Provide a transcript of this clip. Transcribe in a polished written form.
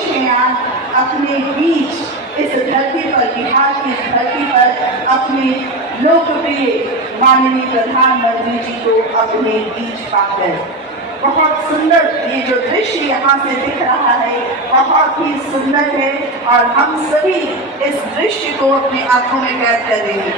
खुश हैं आज अपने बीच इस धरती पर, बिहार की इस धरती पर अपने लोकप्रिय माननीय प्रधानमंत्री जी को अपने बीच पाकर। बहुत सुंदर ये जो दृश्य यहाँ से दिख रहा है बहुत ही सुंदर है और हम सभी इस दृश्य को अपनी आंखों में कैद कर लेंगे।